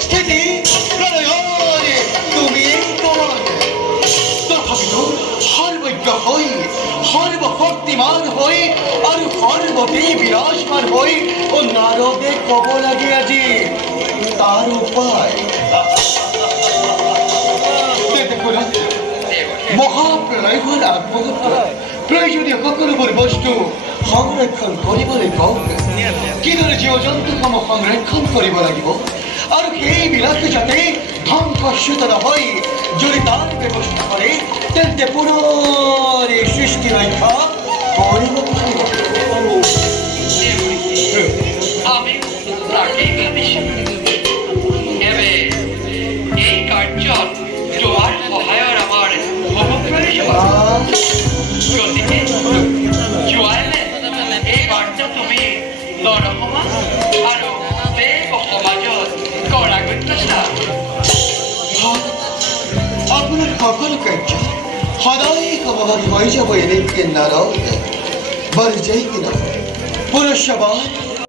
স্থিতি প্রলয়নে তুমি কোন তথাপিত সর্বজ্ঞ হই সর্বশক্তিমান হই আর সর্বতে বিরাজমান হই ও নারদে কব লাগে আজি তার উপায় মহাপ্রলয়ৰ আগমুহূৰ্তত প্ৰয়োজনীয় সকলোবোৰ বস্তু সংৰক্ষণ কৰিবলৈ কওক কিদৰে জীৱ জন্তুসমূহ সংৰক্ষণ কৰিব লাগিব আৰু সেইবিলাক যাতে ধ্বংসচ্যুত নহয় যদি তাৰ ব্যৱস্থা কৰে তেন্তে পুনৰ এই সৃষ্টি ৰক্ষা কৰিব পাৰিব আমি তাকেই ভাবিছোঁ এবে এই কাৰ্যত তোমাৰ সহায়ৰ আমাৰ বহুত প্ৰয়োজন গতিকে জোৱাইলে এই বাৰ্তা তুমি নৰসমাজ আৰু দেৱ সমাজত কৰাগত্যা আপোনাৰ সকলো কাৰ্য সদায় সমাধান হৈ যাব এনেকৈ নাৰদ বাৰু যাই কিনা পুৰুষবাদ